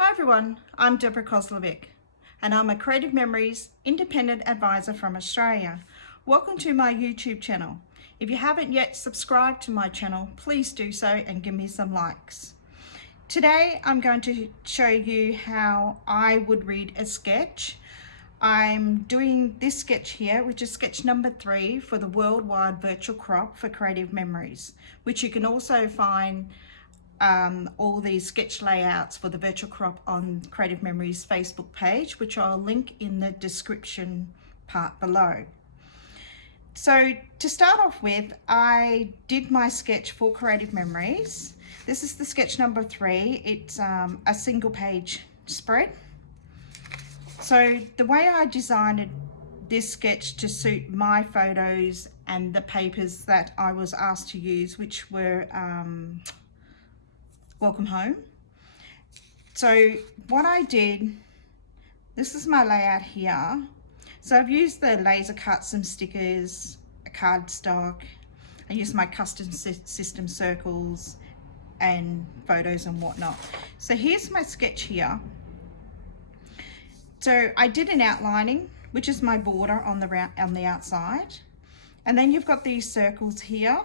Hi everyone, I'm Deborah Kozlovic and I'm a Creative Memories Independent Advisor from Australia. Welcome to my YouTube channel. If you haven't yet subscribed to my channel, please do so and give me some likes. Today I'm going to show you how I would read a sketch. I'm doing this sketch here, which is sketch number 3 for the worldwide virtual crop for Creative Memories, which you can also find all these sketch layouts for the virtual crop on Creative Memories Facebook page, which I'll link in the description part below. So to start off with, I did my sketch for Creative Memories. This is the sketch number 3. It's a single page spread. So the way I designed this sketch to suit my photos and the papers that I was asked to use, which were Welcome Home. So what I did, this is my layout here. So I've used the laser cut, some stickers, a cardstock. I used my custom system circles and photos and whatnot. So here's my sketch here. So I did an outlining, which is my border on the outside. And then you've got these circles here.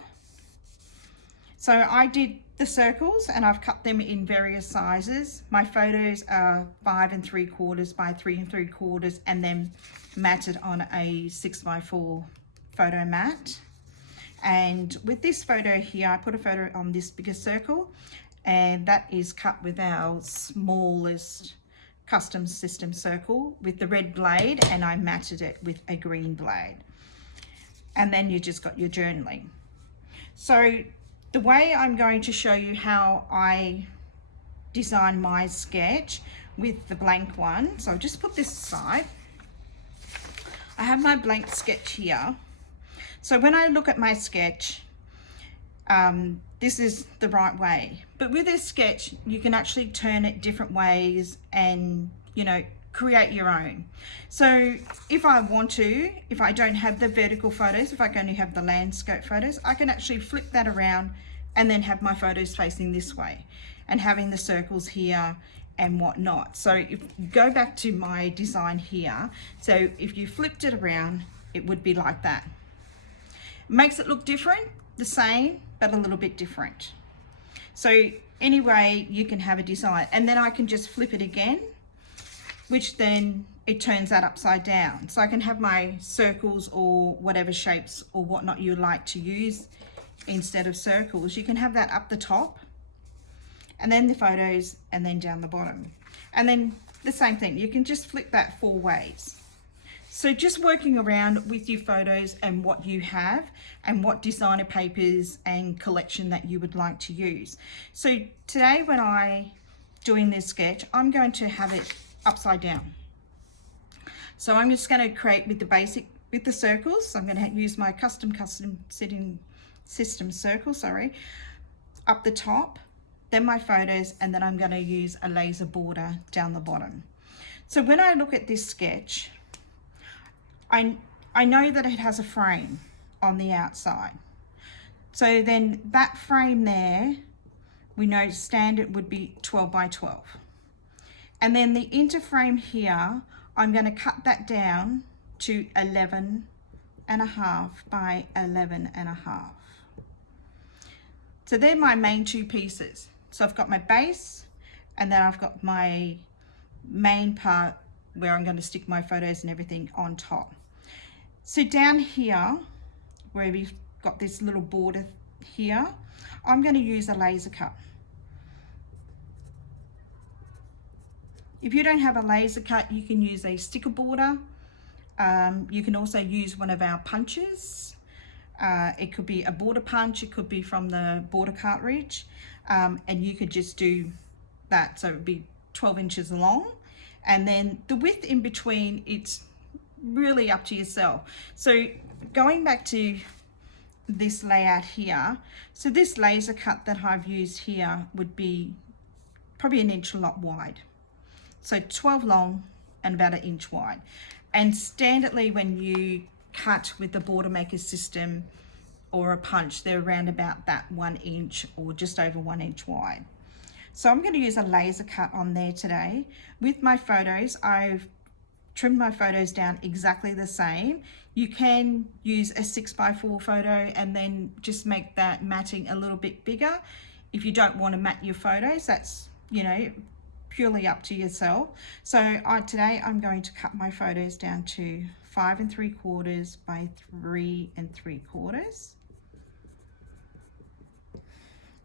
So I did the circles and I've cut them in various sizes. My photos are 5 3/4 by 3 3/4 and then matted on a 6x4 photo mat. And with this photo here, I put a photo on this bigger circle, and that is cut with our smallest custom system circle with the red blade, and I matted it with a green blade. And then you just got your journaling. So the way I'm going to show you how I design my sketch with the blank one. So I'll just put this aside. I have my blank sketch here. So when I look at my sketch, this is the right way. But with this sketch, you can actually turn it different ways and, you know, create your own. So if I want to, if I don't have the vertical photos, if I only have the landscape photos, I can actually flip that around and then have my photos facing this way and having the circles here and whatnot. So if you go back to my design here, so if you flipped it around, it would be like that. It makes it look different, the same, but a little bit different. So anyway, you can have a design, and then I can just flip it again, which then it turns that upside down. So I can have my circles or whatever shapes or whatnot you like to use instead of circles. You can have that up the top and then the photos and then down the bottom. And then the same thing, you can just flip that 4 ways. So just working around with your photos and what you have and what designer papers and collection that you would like to use. So today when I'm doing this sketch, I'm going to have it upside down. So I'm just going to create with the basic, with the circles. So I'm going to use my custom system circle, up the top, then my photos, and then I'm going to use a laser border down the bottom. So when I look at this sketch, I know that it has a frame on the outside. So then that frame there, we know standard would be 12 by 12. And then the interframe here, I'm going to cut that down to 11.5 by 11.5. So they're my main 2 pieces. So I've got my base, and then I've got my main part where I'm going to stick my photos and everything on top. So down here, where we've got this little border here, I'm going to use a laser cut. If you don't have a laser cut, you can use a sticker border. You can also use one of our punches. It could be a border punch, it could be from the border cartridge, and you could just do that. So it would be 12 inches long, and then the width in between, it's really up to yourself. So going back to this layout here, so this laser cut that I've used here would be probably 1 inch wide. So 12 long and about 1 inch wide. And standardly when you cut with the border maker system or a punch, they're around about that 1 inch or just over 1 inch wide. So I'm going to use a laser cut on there today. With my photos, I've trimmed my photos down exactly the same. You can use a 6x4 photo and then just make that matting a little bit bigger. If you don't want to mat your photos, that's, you know, purely up to yourself. So today I'm going to cut my photos down to 5 3/4 by 3 3/4.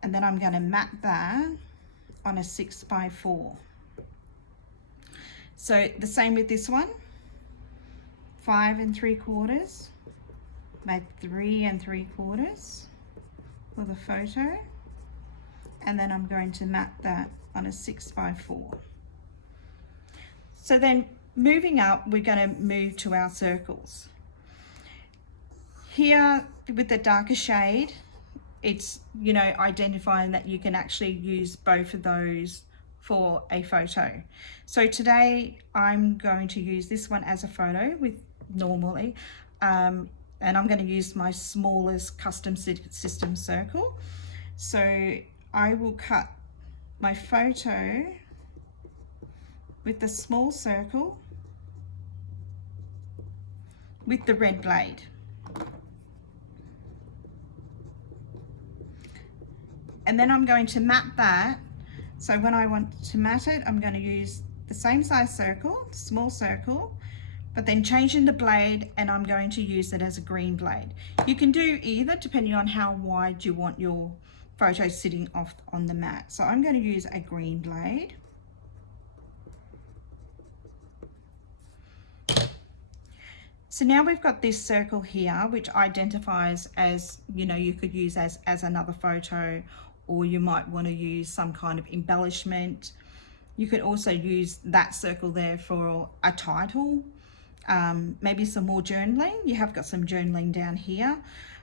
And then I'm going to mat that on a 6x4. So the same with this one, 5 3/4 by 3 3/4 for the photo. And then I'm going to mat that on a 6x4. So then moving up, we're going to move to our circles. Here with the darker shade, it's, you know, identifying that you can actually use both of those for a photo. So today I'm going to use this one as a photo with normally, and I'm going to use my smallest custom system circle. So I will cut my photo with the small circle with the red blade. And then I'm going to mat that. So when I want to mat it, I'm going to use the same size circle, small circle, but then changing the blade, and I'm going to use it as a green blade. You can do either depending on how wide you want your photo sitting off on the mat. So I'm going to use a green blade. So now we've got this circle here, which identifies as, you know, you could use as another photo, or you might want to use some kind of embellishment. You could also use that circle there for a title, maybe some more journaling. You have got some journaling down here.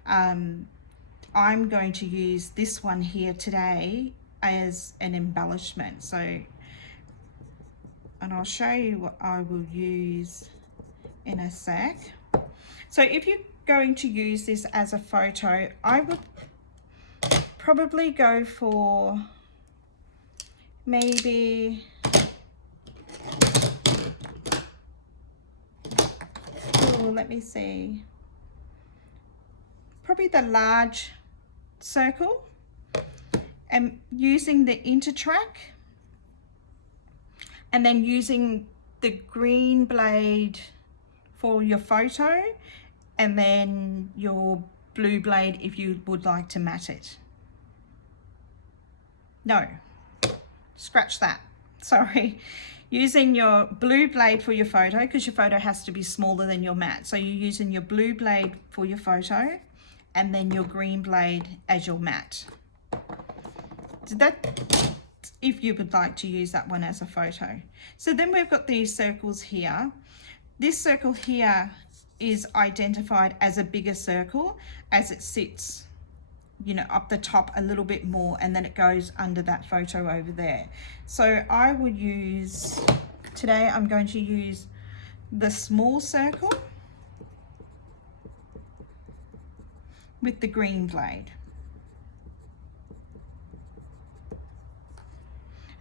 I'm going to use this one here today as an embellishment. So, and I'll show you what I will use in a sec. So if you're going to use this as a photo, I would probably go for maybe let me see, probably the large circle, and using the intertrack, and then using the green blade for your photo, and then your blue blade if you would like to mat it. No, scratch that, sorry. Using your blue blade for your photo, because your photo has to be smaller than your mat. So you're using your blue blade for your photo and then your green blade as your mat. So that, if you would like to use that one as a photo. So then we've got these circles here. This circle here is identified as a bigger circle as it sits, you know, up the top a little bit more, and then it goes under that photo over there. So I would use, today I'm going to use the small circle with the green blade.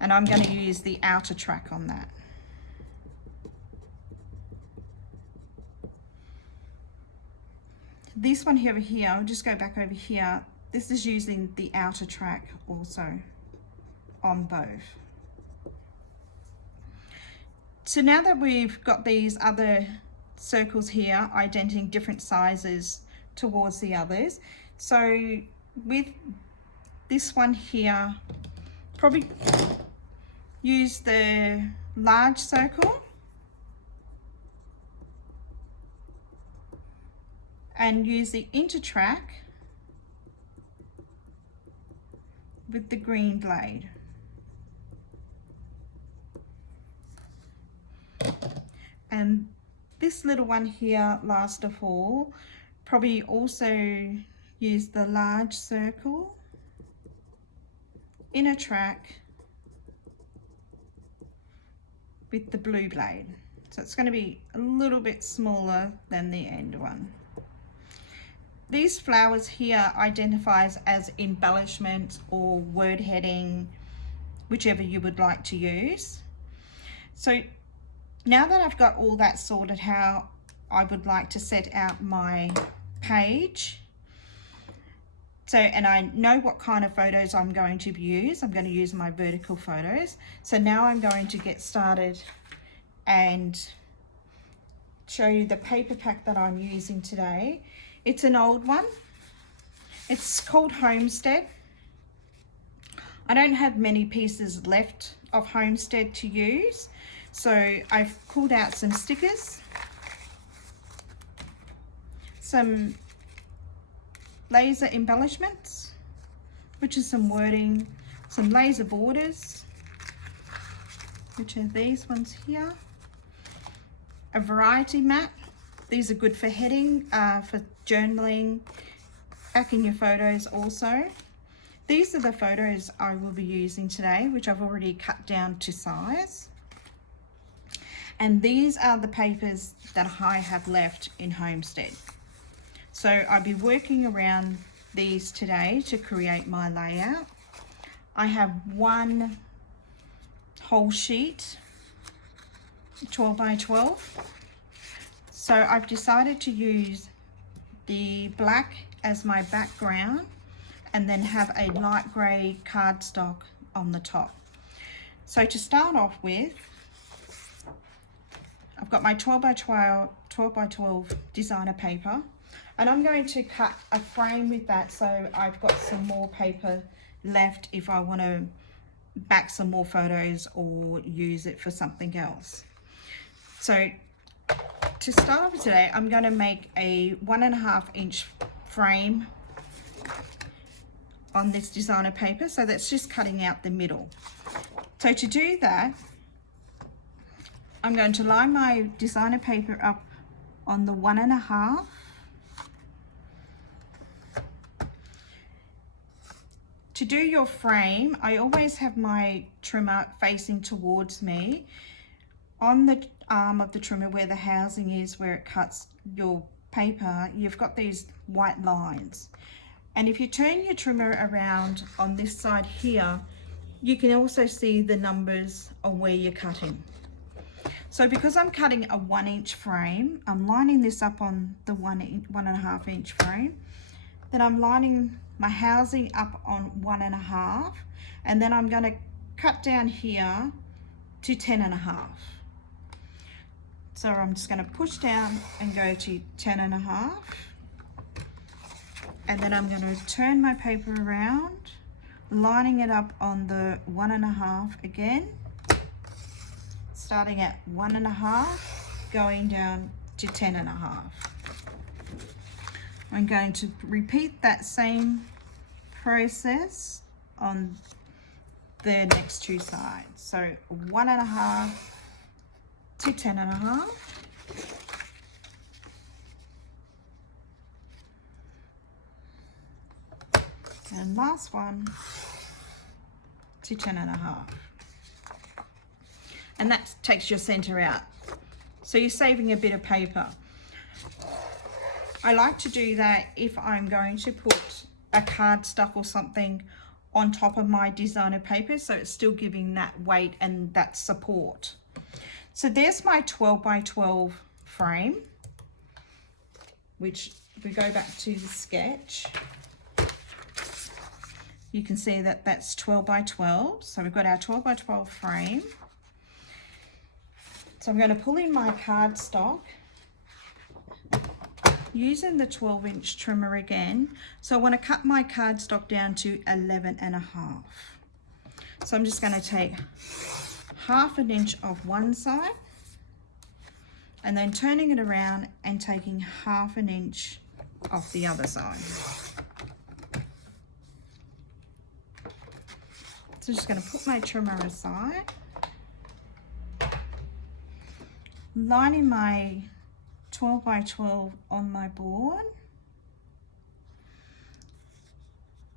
And I'm going to use the outer track on that. This one over here, I'll just go back over here. This is using the outer track also on both. So now that we've got these other circles here, identifying different sizes towards the others. So with this one here, probably use the large circle and use the intertrack with the green blade. And this little one here, last of all, probably also use the large circle, inner track with the blue blade. So it's going to be a little bit smaller than the end one. These flowers here identifies as embellishment or word heading, whichever you would like to use. So now that I've got all that sorted, how I would like to set out my page. So, and I know what kind of photos I'm going to use. I'm going to use my vertical photos. So now I'm going to get started and show you the paper pack that I'm using today. It's an old one. It's called Homestead. I don't have many pieces left of Homestead to use, so I've pulled out some stickers, some laser embellishments, which is some wording, some laser borders, which are these ones here, a variety mat. These are good for heading, for journaling, back in your photos also. These are the photos I will be using today, which I've already cut down to size. And these are the papers that I have left in Homestead. So I'll be working around these today to create my layout. I have one whole sheet, 12 by 12. So I've decided to use the black as my background and then have a light grey cardstock on the top. So to start off with, I've got my 12 by 12 designer paper, and I'm going to cut a frame with that, so I've got some more paper left if I want to back some more photos or use it for something else. So to start off with today, I'm going to make a 1.5 inch frame on this designer paper, so that's just cutting out the middle. So to do that, I'm going to line my designer paper up on the 1.5. To do your frame, I always have my trimmer facing towards me. On the arm of the trimmer where the housing is, where it cuts your paper, you've got these white lines. And if you turn your trimmer around on this side here, you can also see the numbers of where you're cutting. So because I'm cutting a 1 inch frame, I'm lining this up on the 1.5 inch frame. Then I'm lining my housing up on 1.5, and then I'm going to cut down here to 10.5. So I'm just going to push down and go to 10.5. And then I'm going to turn my paper around, lining it up on the 1.5 again, starting at 1.5, going down to 10.5. I'm going to repeat that same process on the next two sides. So 1.5 to 10.5. And last one to 10.5. And that takes your center out. So you're saving a bit of paper. I like to do that if I'm going to put a cardstock or something on top of my designer paper, so it's still giving that weight and that support. So there's my 12 by 12 frame, which if we go back to the sketch, you can see that that's 12 by 12. So we've got our 12 by 12 frame. So I'm going to pull in my cardstock using the 12 inch trimmer again. So I want to cut my cardstock down to 11.5. So I'm just going to take 1/2 inch off one side and then turning it around and taking 1/2 inch off the other side. So I'm just going to put my trimmer aside, lining my 12 by 12 on my board,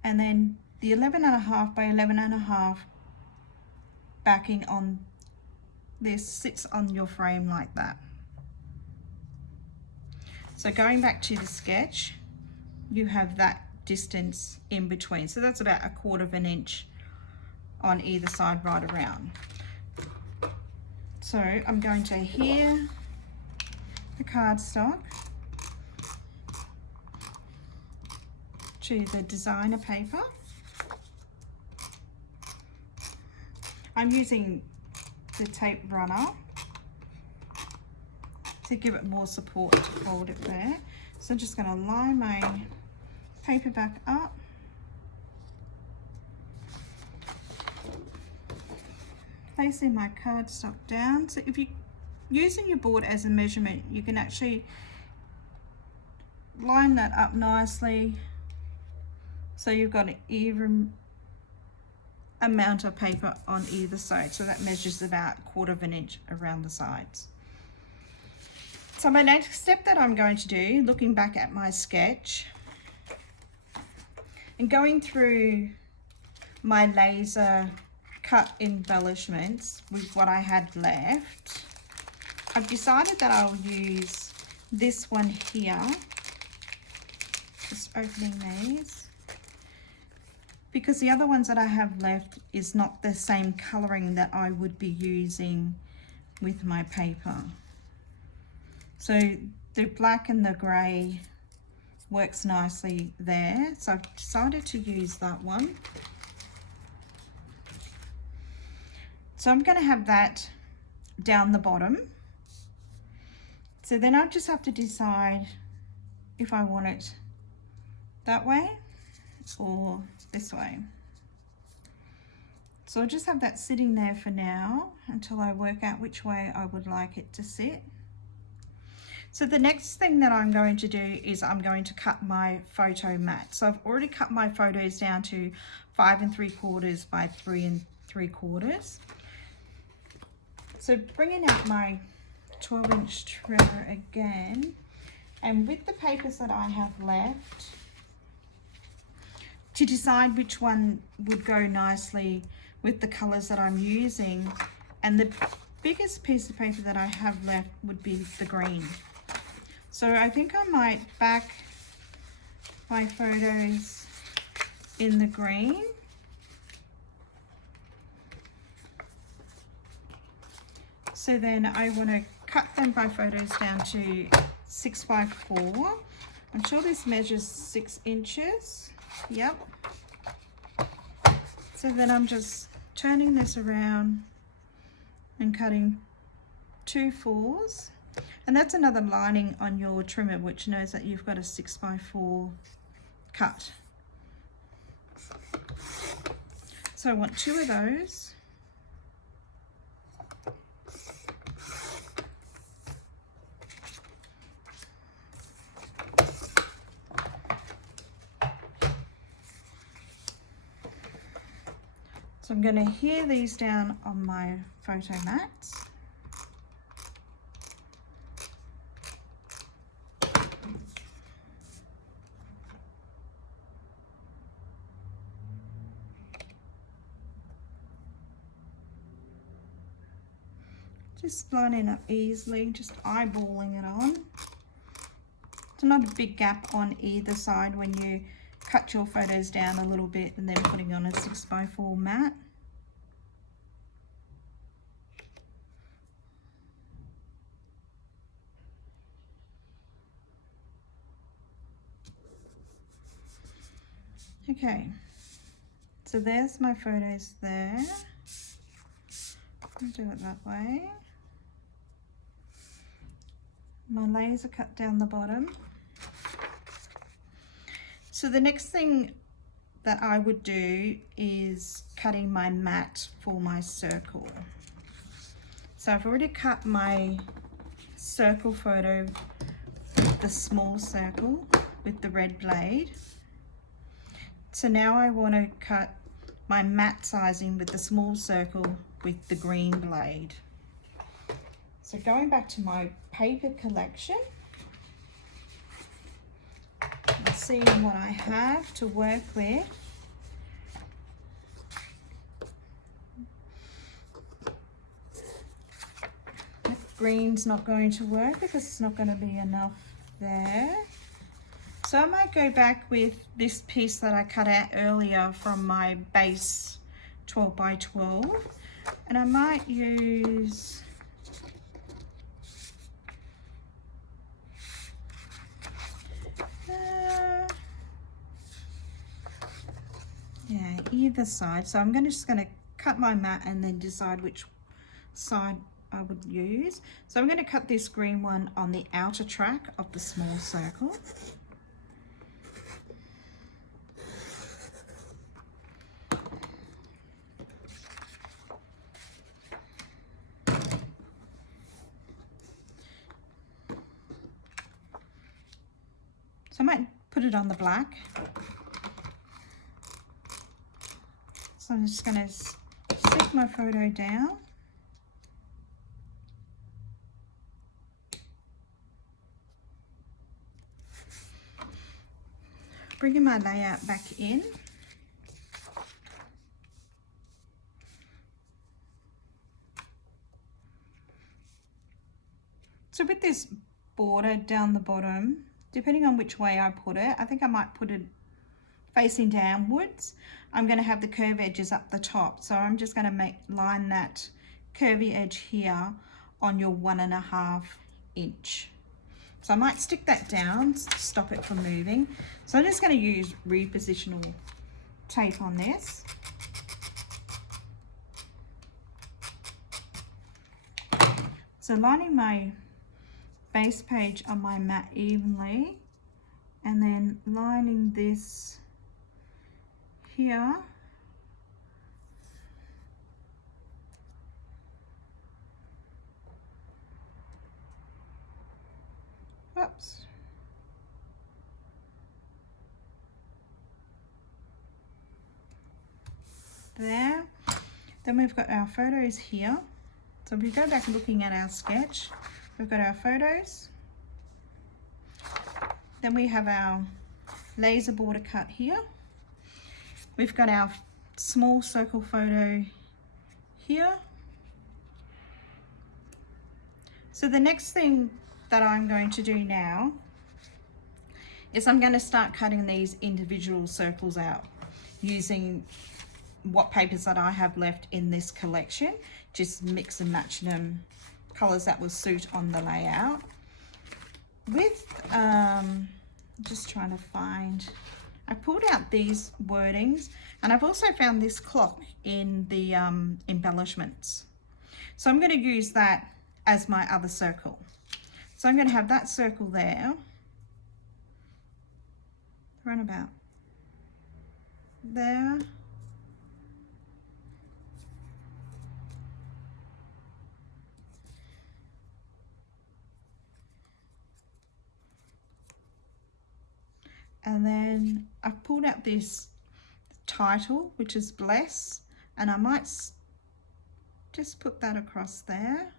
and then the 11.5 by 11.5 backing on this sits on your frame like that. So going back to the sketch, you have that distance in between, so that's about 1/4 inch. on either side right around. So I'm going to adhere the cardstock to the designer paper. I'm using the tape runner to give it more support to hold it there. So I'm just going to line my paper back up. Placing my cardstock down. So if you're using your board as a measurement, you can actually line that up nicely so you've got an even amount of paper on either side. So that measures about 1/4 of an inch around the sides. So my next step that I'm going to do, looking back at my sketch and going through my laser cut embellishments with what I had left, I've decided that I'll use this one here, just opening these, because the other ones that I have left is not the same colouring that I would be using with my paper. So the black and the grey works nicely there, so I've decided to use that one. So I'm going to have that down the bottom. So then I just have to decide if I want it that way or this way. So I'll just have that sitting there for now until I work out which way I would like it to sit. So the next thing that I'm going to do is I'm going to cut my photo mat. So I've already cut my photos down to 5 3/4 by 3 3/4. So bringing out my 12-inch trimmer again, and with the papers that I have left, to decide which one would go nicely with the colours that I'm using, and the biggest piece of paper that I have left would be the green. So I think I might back my photos in the green. So then I want to cut them by photos down to 6 by 4. I'm sure this measures 6 inches. Yep. So then I'm just turning this around and cutting 2 4s. And that's another lining on your trimmer which knows that you've got a 6 by 4 cut. So I want 2 of those. So I'm going to adhere these down on my photo mats. Just lining up easily, just eyeballing it on. It's not a big gap on either side when you cut your photos down a little bit and then putting on a 6 by 4 mat. Okay, so there's my photos there. I'll do it that way. My laser cut down the bottom. So the next thing that I would do is cutting my mat for my circle. So I've already cut my circle photo with the small circle with the red blade. So now I want to cut my mat sizing with the small circle with the green blade. So going back to my paper collection, and seeing what I have to work with. That green's not going to work because it's not going to be enough there. So I might go back with this piece that I cut out earlier from my base 12 by 12, and I might use yeah, either side. So I'm just going to cut my mat and then decide which side I would use. So I'm going to cut this green one on the outer track of the small circle. So I might put it on the black. So I'm just going to stick my photo down. Bringing my layout back in. So with this border down the bottom, depending on which way I put it, I think I might put it facing downwards. I'm going to have the curve edges up the top, so I'm just going to line that curvy edge here on your 1.5 inch. So I might stick that down to stop it from moving. So I'm just going to use repositional tape on this. So lining my base page on my mat evenly, and then lining this here. Oops. There. Then we've got our photos here. So if we go back looking at our sketch, we've got our photos. Then we have our laser border cut here. We've got our small circle photo here. So the next thing that I'm going to do now is I'm going to start cutting these individual circles out using what papers that I have left in this collection. Just mix and match them, colors that will suit on the layout. With just trying to find, I pulled out these wordings, and I've also found this clock in the embellishments. So I'm going to use that as my other circle. So I'm going to have that circle there, run about there, and then I've pulled out this title, which is Bless, and I might just put that across there.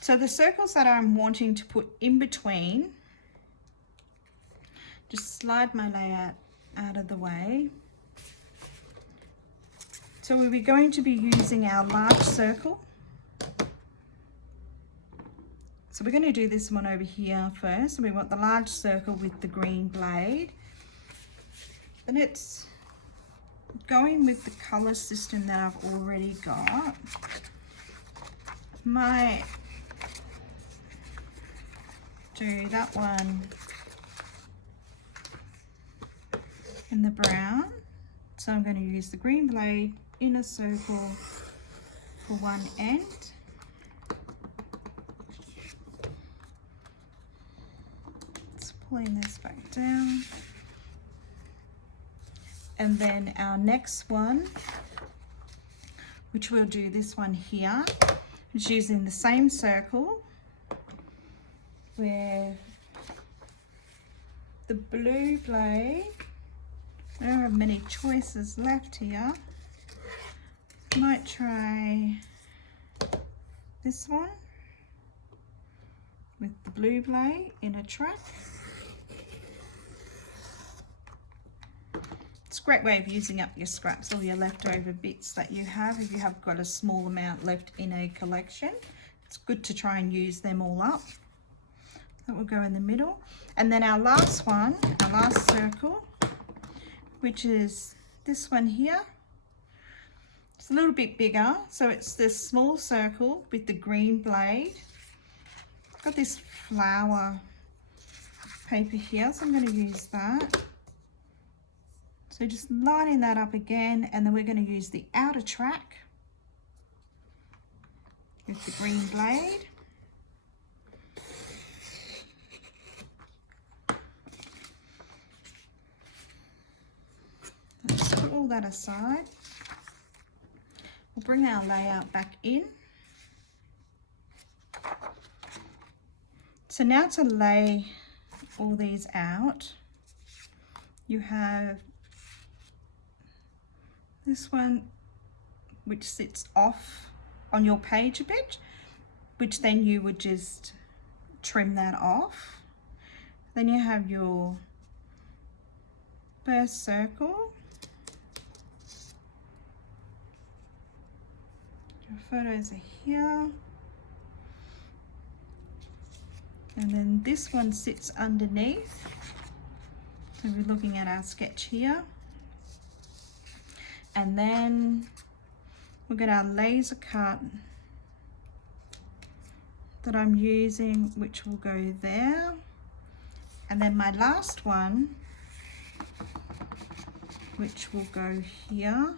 So the circles that I'm wanting to put in between, just slide my layout out of the way. So we're going to be using our large circle. So we're going to do this one over here first. So we want the large circle with the green blade. And it's going with the color system that I've already got. Might do that one in the brown. So I'm going to use the green blade in a circle for one end. Just pulling this back down. And then our next one, which we'll do this one here, is using the same circle with the blue blade. I don't have many choices left here. Might try this one with the blue blade in a track. It's a great way of using up your scraps or your leftover bits that you have if you have got a small amount left in a collection. It's good to try and use them all up. That will go in the middle. And then our last one, our last circle, which is this one here. It's a little bit bigger, so it's this small circle with the green blade. I've got this flower paper here, so I'm going to use that. So just lining that up again, and then we're going to use the outer track with the green blade. Let's put all that aside. We'll bring our layout back in. So now to lay all these out, you have this one which sits off on your page a bit, which then you would just trim that off. Then you have your first circle, your photos are here, and then this one sits underneath. So we're looking at our sketch here. And then we've got our laser cut that I'm using, which will go there. And then my last one, which will go here.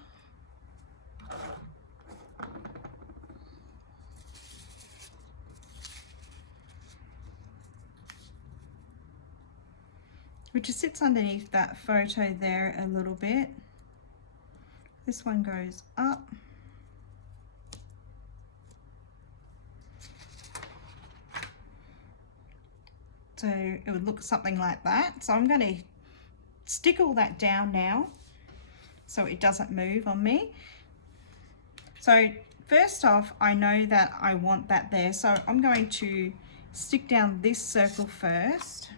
Which just sits underneath that photo there a little bit. This one goes up. So it would look something like that. So I'm going to stick all that down now so it doesn't move on me. So first off, I know that I want that there. So I'm going to stick down this circle first,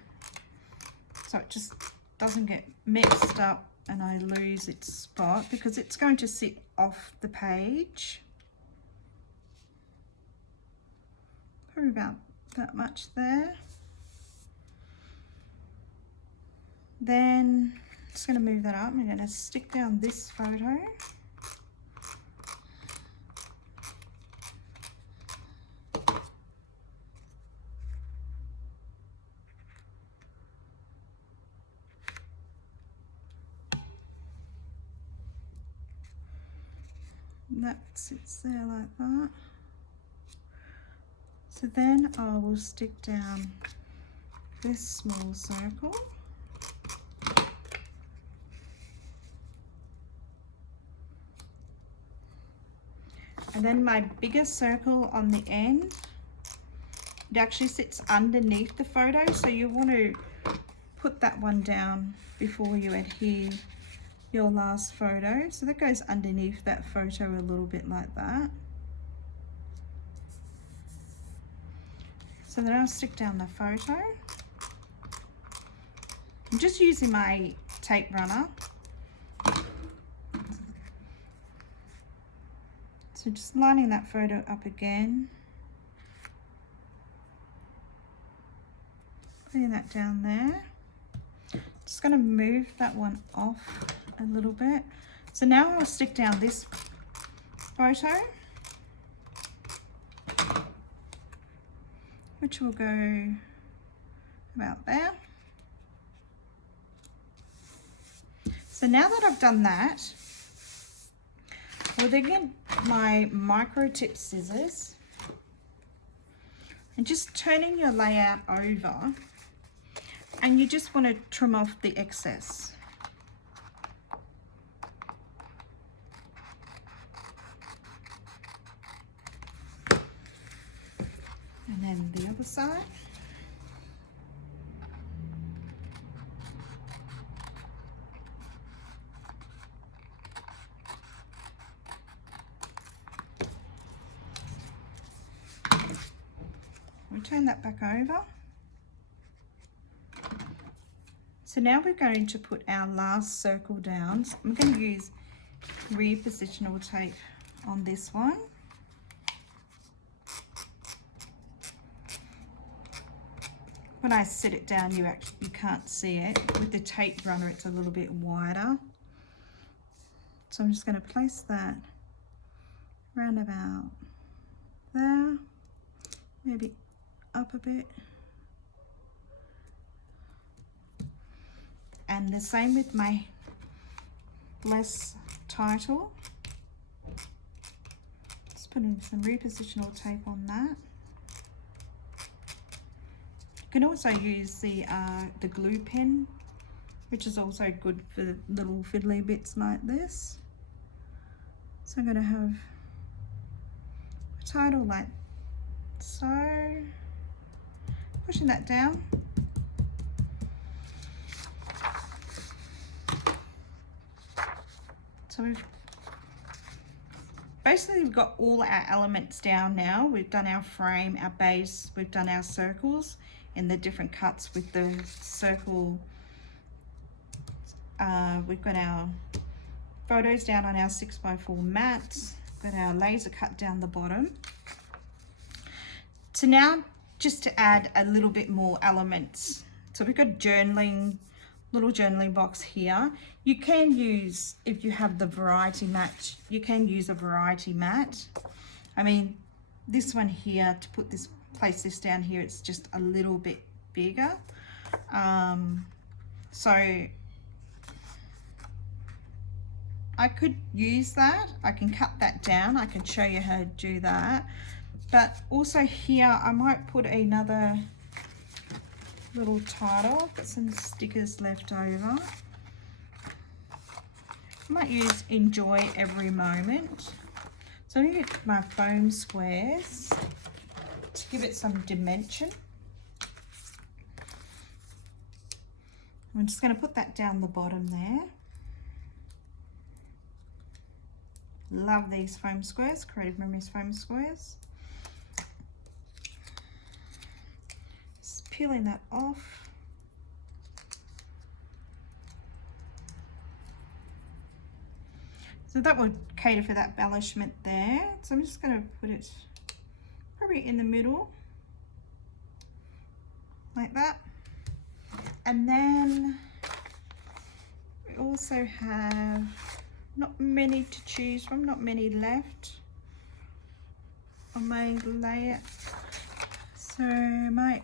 so it just doesn't get mixed up and I lose its spot, because it's going to sit off the page. Probably about that much there. Then I'm just going to move that up. I'm going to stick down this photo. That sits there like that. So then I will stick down this small circle. And then my bigger circle on the end, it actually sits underneath the photo, so you want to put that one down before you adhere your last photo. So that goes underneath that photo a little bit like that. So then I'll stick down the photo. I'm just using my tape runner. So just lining that photo up again. Putting that down there. Just going to move that one off a little bit. So now I'll stick down this photo, which will go about there. So now that I've done that, we'll then get my micro tip scissors and just turning your layout over, and you just want to trim off the excess. And then the other side. We turn that back over. So now we're going to put our last circle down. So I'm going to use repositional tape on this one. When I set it down, you can't see it. With the tape runner, it's a little bit wider. So I'm just going to place that round about there, maybe up a bit. And the same with my less title. Just putting some repositional tape on that. You can also use the glue pen, which is also good for little fiddly bits like this. So I'm going to have a title like so, pushing that down. So we've basically got all our elements down now. We've done our frame, our base, we've done our circles in the different cuts with the circle. We've got our photos down on our 6x4 mats, got our laser cut down the bottom. So now just to add a little bit more elements. So we've got journaling, little journaling box here. You can use, if you have the variety mat, you can use a variety mat. I mean, this one here, to put this, place this down here, it's just a little bit bigger. So I could use that. I can cut that down. I can show you how to do that. But also here, I might put another little title. I've got some stickers left over. I might use Enjoy Every Moment. So I'm going to get my foam squares to give it some dimension. I'm just going to put that down the bottom there. Love these foam squares, Creative Memories foam squares. Just peeling that off. So that would cater for that embellishment there. So I'm just going to put it probably in the middle, like that. And then we also have not many to choose from, not many left on my layout. So I might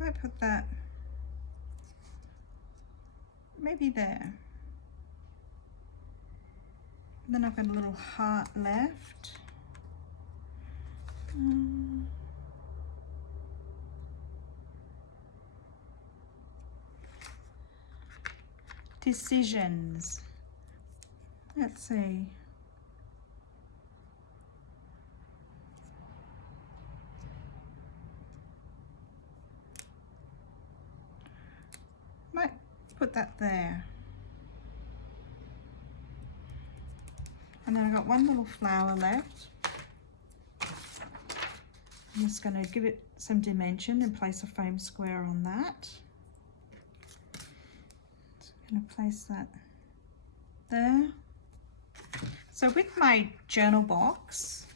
might put that maybe there. And then I've got a little heart left. Decisions. Let's see. Might put that there. And then I've got one little flower left. I'm just going to give it some dimension and place a foam square on that. Just going to place that there. So with my journal box,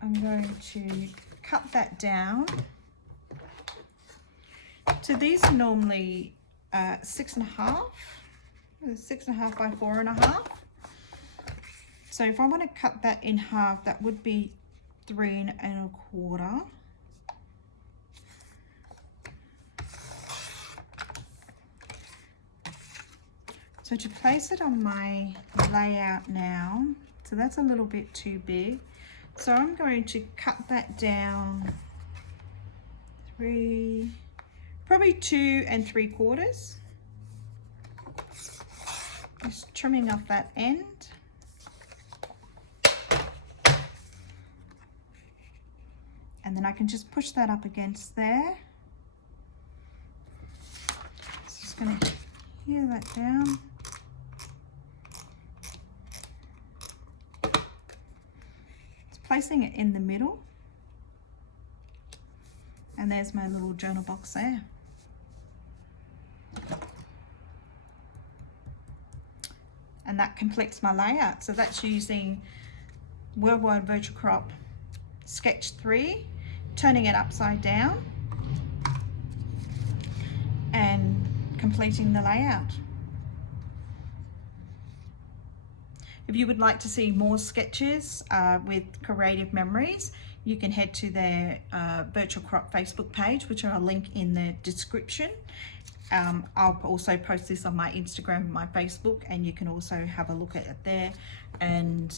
I'm going to cut that down. So these are normally 6.5. 6.5 by 4.5. So if I want to cut that in half, that would be 3.25. So to place it on my layout now, so that's a little bit too big. So I'm going to cut that down probably 2 3/4. Just trimming off that end. And then I can just push that up against there. So just going to hear that down. Just placing it in the middle. And there's my little journal box there. and that completes my layout. So that's using Worldwide Virtual Crop Sketch 3, turning it upside down and completing the layout. If you would like to see more sketches with Creative Memories, you can head to their Virtual Crop Facebook page, which I'll link in the description. I'll also post this on my Instagram and my Facebook, and you can also have a look at it there. And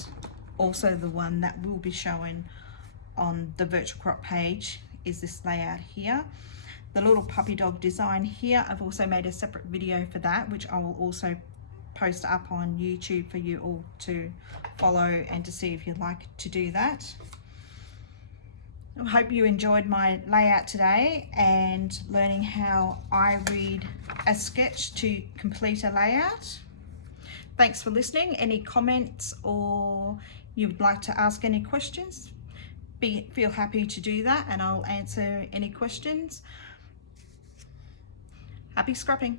also the one that will be shown on the Virtual Crop page is this layout here. The little puppy dog design here, I've also made a separate video for that, which I will also post up on YouTube for you all to follow and to see if you'd like to do that. I hope you enjoyed my layout today and learning how I read a sketch to complete a layout. Thanks for listening. Any comments or you would like to ask any questions, feel happy to do that and I'll answer any questions. Happy scrapping.